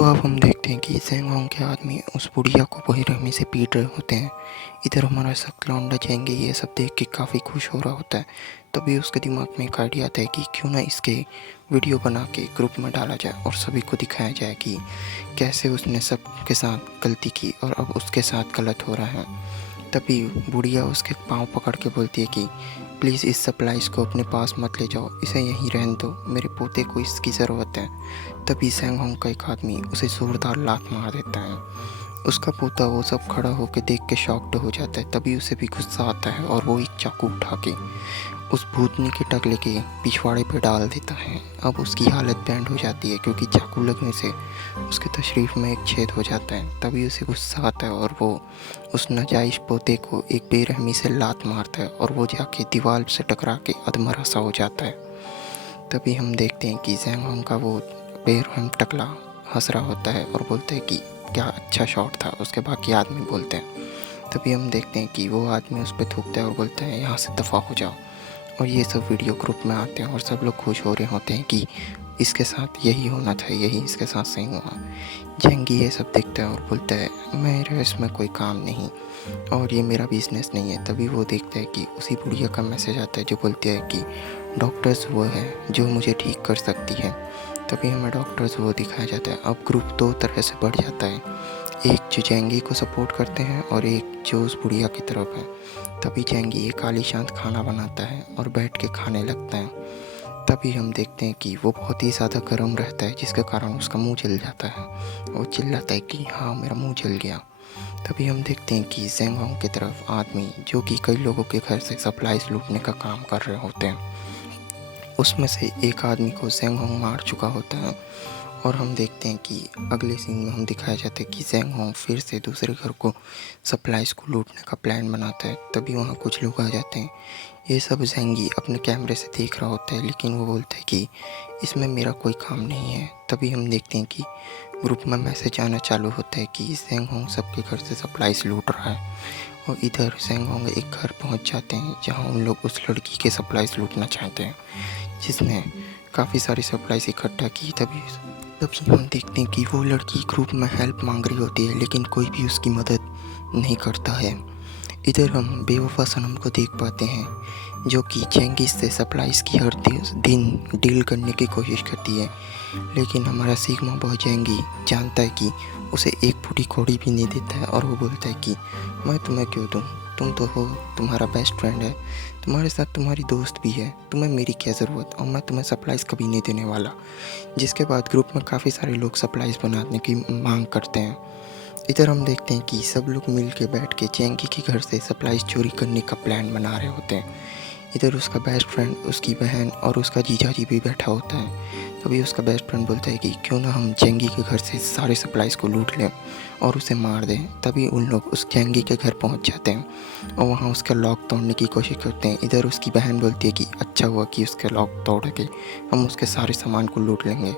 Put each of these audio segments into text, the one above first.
तो अब हम देखते हैं कि ज़ेंग के आदमी उस बुढ़िया को बेरहमी से पीट रहे होते हैं। इधर हमारा सख्त लौंडा जेंगी ये सब देख के काफ़ी खुश हो रहा होता है। तभी उसके दिमाग में एक आइडिया आता है कि क्यों ना इसके वीडियो बना के ग्रुप में डाला जाए और सभी को दिखाया जाए कि कैसे उसने सबके साथ गलती की और अब उसके साथ गलत हो रहा है। तभी बुढ़िया उसके पाँव पकड़ के बोलती है कि प्लीज़ इस सप्लाइज को अपने पास मत ले जाओ, इसे यहीं रहने दो, मेरे पोते को इसकी ज़रूरत है। तभी ज़ेंग का एक आदमी उसे ज़ोरदार लात मार देता है। उसका पोता वो सब खड़ा होकर देख के शॉक्ड हो जाता है। तभी उसे भी गुस्सा आता है और वो एक चाकू उठा के उस भूतनी के टकले के पिछवाड़े पे डाल देता है। अब उसकी हालत बैंड हो जाती है क्योंकि चाकू लगने से उसके तशरीफ में एक छेद हो जाता है। तभी उसे गुस्सा आता है और वो उस नाजायज़ पोते को एक बेरहमी से लात मारता है और वो जाके दीवार से टकरा के अधमरा सा हो जाता है। तभी हम देखते हैं कि ज़ेंग का वो बेरहम टकला हंस रहा होता है और बोलता है कि क्या अच्छा शॉट था। उसके बाकी आदमी बोलते हैं। तभी हम देखते हैं कि वो आदमी उस पर थूकता है और बोलता है यहाँ से दफ़ा हो जाओ। और ये सब वीडियो ग्रुप में आते हैं और सब लोग खुश हो रहे होते हैं कि इसके साथ यही होना था, यही इसके साथ सही हुआ। जेंगी ये सब देखता है और बोलता है मेरा इसमें कोई काम नहीं और ये मेरा बिजनेस नहीं है। तभी वो देखता है कि उसी बुढ़िया का मैसेज आता है जो बोलती है कि डॉक्टर्स वो है जो मुझे ठीक कर सकती है। तभी हमें डॉक्टर्स वो दिखाया जाता है। अब ग्रुप दो तरह से बढ़ जाता है, एक जो जेंगी को सपोर्ट करते हैं और एक जो उस बुढ़िया की तरफ है। तभी जेंगी एक आलीशान खाना बनाता है और बैठ के खाने लगता है। तभी हम देखते हैं कि वो बहुत ही ज़्यादा गर्म रहता है जिसके कारण उसका मुंह जल जाता है। वो चिल्लाता है कि हाँ मेरा मुंह जल गया। तभी हम देखते हैं कि ज़ेंग की तरफ आदमी जो कि कई लोगों के घर से सप्लाईज लूटने का काम कर रहे होते हैं, उसमें से एक आदमी को ज़ेंग मार चुका होता है। और हम देखते हैं कि अगले सीन में हम दिखाया जाता है कि ज़ेंग फिर से दूसरे घर को सप्लाईज को लूटने का प्लान बनाता है। तभी वहाँ कुछ लोग आ जाते हैं। ये सब ज़ेंगी अपने कैमरे से देख रहा होता है लेकिन वो बोलता है कि इसमें मेरा कोई काम नहीं है। तभी हम देखते हैं कि ग्रुप में मैसेज आना चालू होता है कि ज़ेंग सबके घर से सप्लाईज लूट रहा है। और इधर ज़ेंग एक घर पहुंच जाते हैं जहां उन लोग उस लड़की के सप्लाईज लूटना चाहते हैं जिसने काफ़ी सारी सप्लाईज इकट्ठा की। तभी हम देखते हैं कि वो लड़की ग्रुप में हेल्प मांग रही होती है लेकिन कोई भी उसकी मदद नहीं करता है। इधर हम बेवफा सनम को देख पाते हैं जो कि जेंगी से सप्लाईज की हर दिन डील करने की कोशिश करती है। लेकिन हमारा सिग्मा बॉय जेंगी जानता है कि उसे एक फूटी कौड़ी भी नहीं देता है और वो बोलता है कि मैं तुम्हें क्यों दूँ, तुम तो हो, तुम्हारा बेस्ट फ्रेंड है, तुम्हारे साथ तुम्हारी दोस्त भी है, तुम्हें मेरी क्या ज़रूरत, और मैं तुम्हें सप्लाईज़ कभी नहीं देने वाला। जिसके बाद ग्रुप में काफ़ी सारे लोग सप्लाईज़ बनाने की मांग करते हैं। इधर हम देखते हैं कि सब लोग मिल के बैठ के जेंगी के घर से सप्लाईज़ चोरी करने का प्लान बना रहे होते हैं। इधर उसका बेस्ट फ्रेंड, उसकी बहन और उसका जीजा जी भी बैठा होता है। तभी उसका बेस्ट फ्रेंड बोलता है कि क्यों ना हम जेंगी के घर से सारे सप्लाईज़ को लूट लें और उसे मार दें। तभी उन लोग उस जेंगी के घर पहुंच जाते हैं और वहां उसका लॉक तोड़ने की कोशिश करते हैं। इधर उसकी बहन बोलती है कि अच्छा हुआ कि उसके लॉक तोड़ के हम उसके सारे सामान को लूट लेंगे।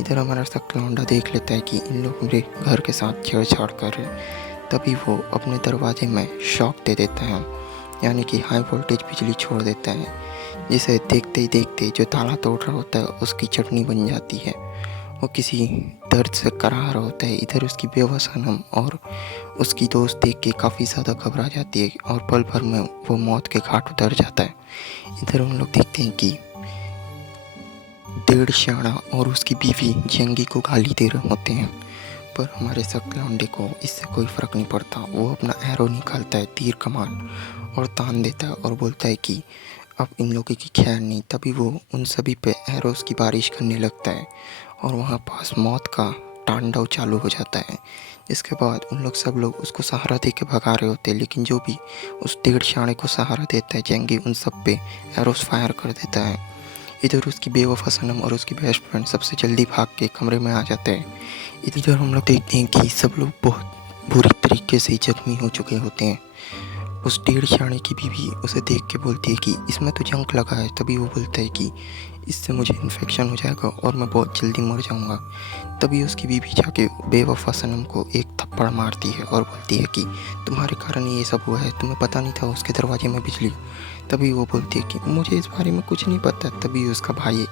इधर हमारा सख्त लौंडा देख लेता है कि इन लोग मेरे घर के साथ छेड़छाड़ कर रहे हैं। तभी वो अपने दरवाजे में शॉक दे देता है, यानी कि हाई वोल्टेज बिजली छोड़ देता है, जिसे देखते ही देखते जो ताला तोड़ रहा होता है उसकी चटनी बन जाती है। वो किसी दर्द से कराह रहा होता है। इधर उसकी बेवफा सनम और उसकी दोस्त देख के काफ़ी ज़्यादा घबरा जाती है और पल भर में वो मौत के घाट उतर जाता है। इधर हम लोग देखते हैं कि डेढ़ श्याणा और उसकी बीवी जेंगी को गाली दे रहे होते हैं, पर हमारे सख्त लौंडे को इससे कोई फ़र्क नहीं पड़ता। वो अपना एरो निकालता है, तीर कमान, और तान देता है और बोलता है कि अब इन लोगों की खैर नहीं। तभी वो उन सभी पे एरोस की बारिश करने लगता है और वहाँ पास मौत का तांडव चालू हो जाता है। इसके बाद उन लोग सब लोग उसको सहारा दे के भगा रहे होते हैं, लेकिन जो भी उस डेढ़ श्याणे को सहारा देता है जेंगी उन सब पे एरोस फायर कर देता है। इधर उसकी बेवफा सनम और उसकी बेस्ट फ्रेंड सबसे जल्दी भाग के कमरे में आ जाते हैं। इधर हम लोग देखते हैं कि सब लोग बहुत बुरी तरीके से जख्मी हो चुके होते हैं। उस डेढ़ श्याणे की बीवी उसे देख के बोलती है कि इसमें तो जंक लगा है। तभी वो बोलता है कि इससे मुझे इन्फेक्शन हो जाएगा और मैं बहुत जल्दी मर जाऊंगा। तभी उसकी बीवी जाके बेवफा सनम को एक थप्पड़ मारती है और बोलती है कि तुम्हारे कारण ये सब हुआ है, तुम्हें पता नहीं था उसके दरवाजे में बिजली। तभी वो बोलती है कि मुझे इस बारे में कुछ नहीं पता। तभी उसका भाई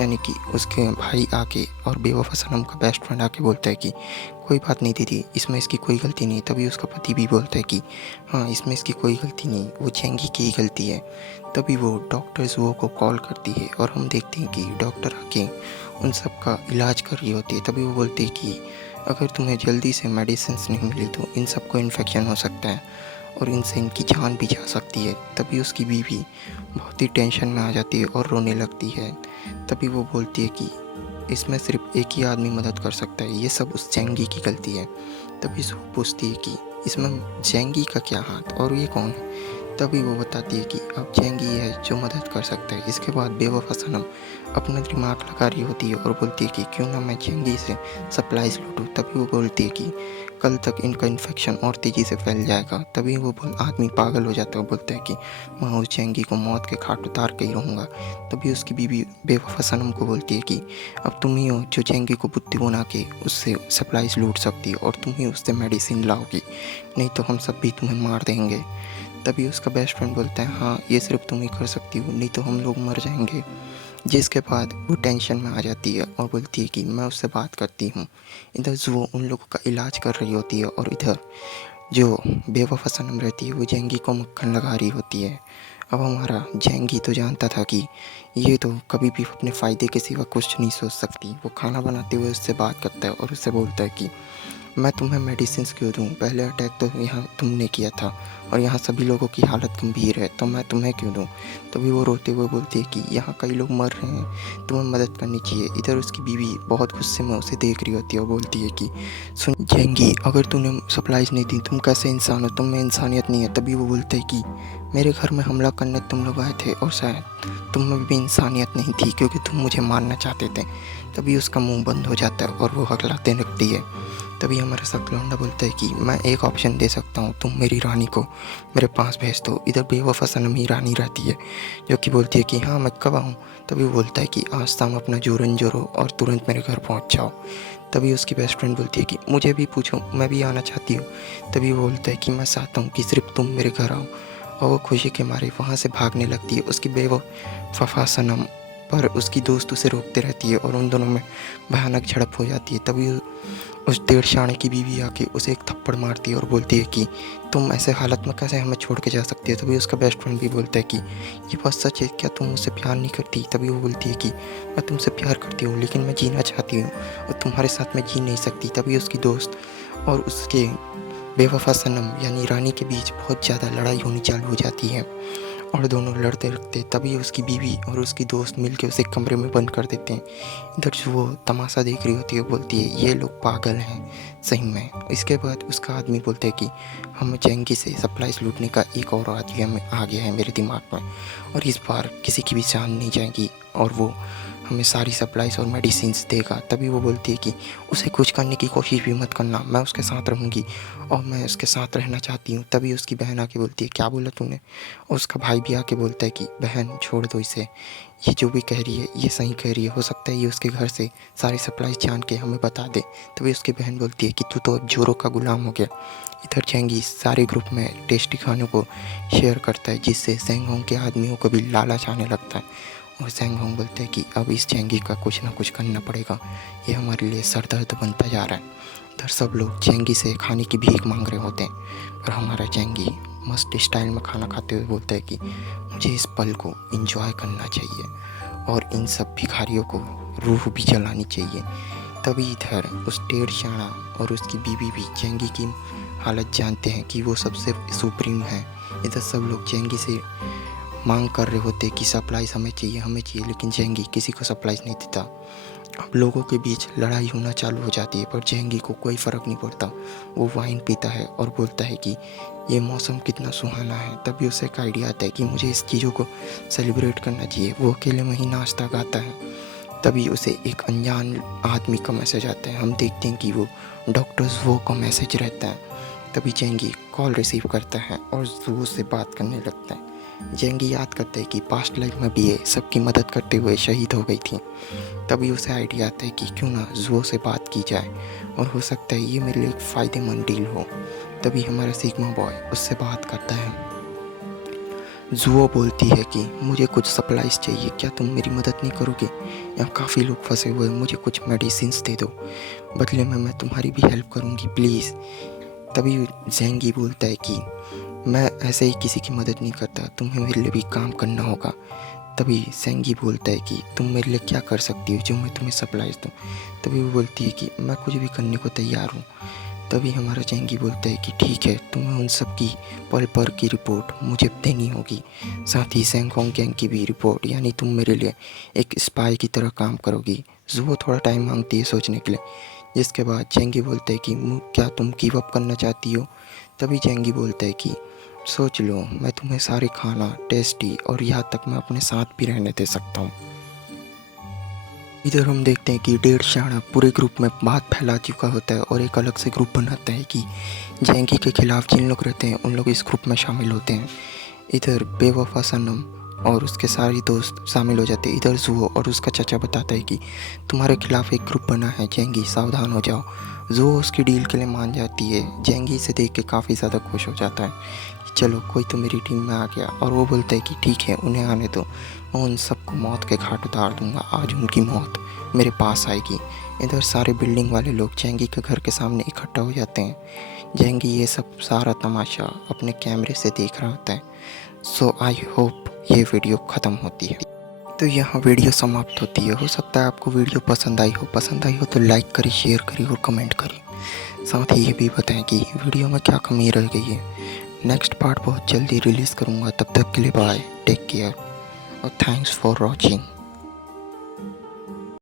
यानी कि उसके भाई आके और बेवफ़ा सनम का बेस्ट फ्रेंड आके बोलता है कि कोई बात नहीं दीदी, इसमें इसकी कोई गलती नहीं है। तभी उसका पति भी बोलता है कि हाँ, इसमें इसकी कोई गलती नहीं, वो जेंगी की ही गलती है। तभी वो डॉक्टर ज़ुओ को कॉल करती है और हम देखते हैं कि डॉक्टर आके उन सब का इलाज कर रही होती है। तभी वो बोलती है कि अगर तुम्हें जल्दी से मेडिसिन्स नहीं मिली तो इन सबको इन्फेक्शन हो सकता है और इनसे इनकी जान भी जा सकती है। तभी उसकी बीवी बहुत ही टेंशन में आ जाती है और रोने लगती है। तभी वो बोलती है कि इसमें सिर्फ एक ही आदमी मदद कर सकता है, ये सब उस जेंगी की गलती है। तभी वो पूछती है कि इसमें जेंगी का क्या हाथ और ये कौन है। तभी वो बताती है कि अब जेंगी है जो मदद कर सकता है। इसके बाद बेवफा सनम अपना दिमाग लगा रही होती है और बोलती है कि क्यों ना मैं जेंगी से सप्लाईज लूटूँ। तभी वो बोलती है कि कल तक इनका इन्फेक्शन और तेज़ी से फैल जाएगा। तभी वो आदमी पागल हो जाता है और बोलता है कि मैं उस जेंगी को मौत के घाट उतार के ही रहूँगा। तभी उसकी बीवी बेवफा सनम को बोलती है कि अब तुम ही हो जो जेंगी को बुद्धू बना के उससे सप्लाईज लूट सकती हो और तुम ही उससे मेडिसिन लाओगी, नहीं तो हम सब भी तुम्हें मार देंगे। तभी उसका बेस्ट फ्रेंड बोलता है हाँ, ये सिर्फ तुम ही कर सकती हो, नहीं तो हम लोग मर जाएंगे। जिसके बाद वो टेंशन में आ जाती है और बोलती है कि मैं उससे बात करती हूँ। इधर वो उन लोगों का इलाज कर रही होती है और इधर जो बेवफा सनम रहती है वो जेंगी को मक्खन लगा रही होती है। अब हमारा जेंगी तो जानता था कि ये तो कभी भी अपने फ़ायदे के सिवा कुछ नहीं सोच सकती। वो खाना बनाते हुए उससे बात करता है और उससे बोलता है कि मैं तुम्हें मेडिसिन्स क्यों दूँ? पहले अटैक तो यहाँ तुमने किया था और यहाँ सभी लोगों की हालत गंभीर है, तो मैं तुम्हें क्यों दूँ? तभी वो रोते हुए बोलती है कि यहाँ कई लोग मर रहे हैं, तुम्हें मदद करनी चाहिए। इधर उसकी बीवी बहुत गुस्से में उसे देख रही होती है और बोलती है कि सुन जेंगी, अगर तूने सप्लाईज़ नहीं दी, तुम कैसे इंसान हो? तुम में इंसानियत नहीं है। तभी वो बोलता है कि मेरे घर में हमला करने तुम लोग आए थे और शायद तुम में भी इंसानियत नहीं थी क्योंकि तुम मुझे मारना चाहते थे। तभी उसका मुँह बंद हो जाता है और वो हकलाते लगती है। तभी हमारा शक लौंडा बोलता है कि मैं एक ऑप्शन दे सकता हूँ, तुम मेरी रानी को मेरे पास भेज दो। इधर बेवफा सनम ही रानी रहती है जो कि बोलती है कि हाँ, मैं कब आऊँ? तभी वो बोलता है कि आज शाम अपना जोरन जोरो और तुरंत मेरे घर पहुँच जाओ। तभी उसकी बेस्ट फ्रेंड बोलती है कि मुझे भी पूछो, मैं भी आना चाहती हूँ। तभी वो बोलता है कि मैं चाहता हूँ कि सिर्फ तुम मेरे घर आओ। और वो खुशी के मारे वहाँ से भागने लगती है। उसकी बेवफा सनम पर उसकी दोस्त उसे रोकते रहती है और उन दोनों में भयानक झड़प हो जाती है। तभी उस डेढ़शाणे की बीवी आके उसे एक थप्पड़ मारती है और बोलती है कि तुम ऐसे हालत में कैसे हमें छोड़ के जा सकती हो। तभी उसका बेस्ट फ्रेंड भी बोलता है कि ये बात सच है क्या, तुम मुझसे प्यार नहीं करती? तभी वो बोलती है कि मैं तुमसे प्यार करती हूँ लेकिन मैं जीना चाहती हूँ और तुम्हारे साथ मैं जी नहीं सकती। तभी उसकी दोस्त और उसके बेवफा सनम यानी रानी के बीच बहुत ज़्यादा लड़ाई होनी चालू हो जाती है और दोनों लड़ते रखते। तभी उसकी बीवी और उसकी दोस्त मिलकर उसे कमरे में बंद कर देते हैं। इधर जो वो तमाशा देख रही होती है बोलती है ये लोग पागल हैं सही में। इसके बाद उसका आदमी बोलता है कि हम जेंगी से सप्लाईज लूटने का एक और आदमी हमें आ गया है मेरे दिमाग में और इस बार किसी की भी जान नहीं जाएगी और वो हमें सारी सप्लाईज और मेडिसिन्स देगा। तभी वो बोलती है कि उसे कुछ करने की कोशिश भी मत करना, मैं उसके साथ रहूँगी और मैं उसके साथ रहना चाहती हूँ। तभी उसकी बहन आके बोलती है क्या बोला तूने? और उसका भाई भी आके बोलता है कि बहन छोड़ दो इसे, ये जो भी कह रही है ये सही कह रही है, हो सकता है ये उसके घर से सारी सप्लाईज जान के हमें बता दे। तभी उसकी बहन बोलती है कि तू तो अब जोरों का गुलाम हो गया। इधर जेंगी सारे ग्रुप में टेस्टी खानों को शेयर करता है जिससे सेंगहोंग के आदमियों को भी लालच आने लगता है और सेंगहोंग बोलते हैं कि अब इस जेंगी का कुछ ना कुछ करना पड़ेगा, ये हमारे लिए सर दर्द बनता जा रहा है। इधर सब लोग जेंगी से खाने की भीख मांग रहे होते हैं पर हमारा जेंगी मस्त स्टाइल में खाना खाते हुए बोलता है कि मुझे इस पल को एंजॉय करना चाहिए और इन सब भिखारियों को रूह भी जलानी चाहिए। तभी इधर उस टेढ़-शाणा और उसकी बीवी भी जेंगी की हालत जानते हैं कि वो सबसे सुप्रीम है। इधर सब लोग जेंगी से मांग कर रहे होते कि सप्लाईज हमें चाहिए, लेकिन जेंगी किसी को सप्लाईज नहीं देता। अब लोगों के बीच लड़ाई होना चालू हो जाती है पर जेंगी को कोई फ़र्क नहीं पड़ता। वो वाइन पीता है और बोलता है कि ये मौसम कितना सुहाना है। तभी उसे एक आइडिया आता है कि मुझे इस चीज़ों को सेलिब्रेट करना चाहिए। वो अकेले में ही नाचता गाता है। तभी उसे एक अनजान आदमी का मैसेज आता है। हम देखते हैं कि वो डॉक्टर ज़ुओ का मैसेज रहता है। तभी जेंगी कॉल रिसीव करता है और ज़ुओ से बात करने लगता है। जेंगी याद करता है कि पास्ट लाइफ में भी ये सबकी मदद करते हुए शहीद हो गई थी। तभी उसे आइडिया आता है कि क्यों ना ज़ुओ से बात की जाए और हो सकता है ये मेरे लिए एक फ़ायदेमंद डील हो। तभी हमारा सिग्मा बॉय उससे बात करता है जुओ बोलती है कि मुझे कुछ सप्लाईज़ चाहिए, क्या तुम मेरी मदद नहीं करोगे? यहाँ काफ़ी लोग फँसे हुए हैं, मुझे कुछ मेडिसिन्स दे दो, बदले में मैं तुम्हारी भी हेल्प करूँगी प्लीज़। तभी ज़ेंगी बोलता है कि मैं ऐसे ही किसी की मदद नहीं करता, तुम्हें मेरे लिए भी काम करना होगा। तभी ज़ेंगी बोलता है कि तुम मेरे लिए क्या कर सकती हो जो मैं तुम्हें सप्लाईज़ दूँ? तभी वो बोलती है कि मैं कुछ भी करने को तैयार हूँ। तभी हमारा ज़ेंगी बोलता है कि ठीक है, तुम्हें उन सब की पल भर की रिपोर्ट मुझे देनी होगी, साथ ही ज़ेंगहोंग गैंग की भी रिपोर्ट, यानी तुम मेरे लिए एक स्पाई की तरह काम करोगी। ज़ुओ थोड़ा टाइम मांगती है सोचने के लिए, जिसके बाद ज़ेंगी बोलता है कि क्या तुम गिव अप करना चाहती हो? तभी ज़ेंगी बोलता है कि सोच लो, मैं तुम्हें सारे खाना, टेस्टी और यहाँ तक मैं अपने साथ भी रहने दे सकता हूँ। इधर हम देखते हैं कि डेढ़ शाना पूरे ग्रुप में बात फैला चुका होता है और एक अलग से ग्रुप बनाता है कि ज़ेंगी के खिलाफ जिन लोग रहते हैं उन लोग इस ग्रुप में शामिल होते हैं। इधर बेवफा सनम और उसके सारे दोस्त शामिल हो जाते हैं। इधर जुओ और उसका चाचा बताता है कि तुम्हारे खिलाफ एक ग्रुप बना है ज़ेंगी, सावधान हो जाओ। जुओ उसकी डील के लिए मान जाती है। ज़ेंगी इसे देख के काफ़ी ज़्यादा खुश हो जाता है कि चलो कोई तो मेरी टीम में आ गया, और वो बोलता है कि ठीक है उन्हें आने दो, मैं उन सबको मौत के घाट उतार दूंगा, आज उनकी मौत मेरे पास आएगी। इधर सारे बिल्डिंग वाले लोग ज़ेंगी के घर के सामने इकट्ठा हो जाते हैं। ज़ेंगी ये सब सारा तमाशा अपने कैमरे से देख रहा होता है। सो आई होप ये वीडियो ख़त्म होती है। तो यहाँ वीडियो समाप्त होती है। हो सकता है आपको वीडियो पसंद आई हो तो लाइक करें, शेयर करें और कमेंट करें। साथ ही ये भी बताएं कि वीडियो में क्या कमी रह गई है। नेक्स्ट पार्ट बहुत जल्दी रिलीज़ करूँगा, तब तक के लिए बाय, टेक केयर और थैंक्स फॉर वॉचिंग।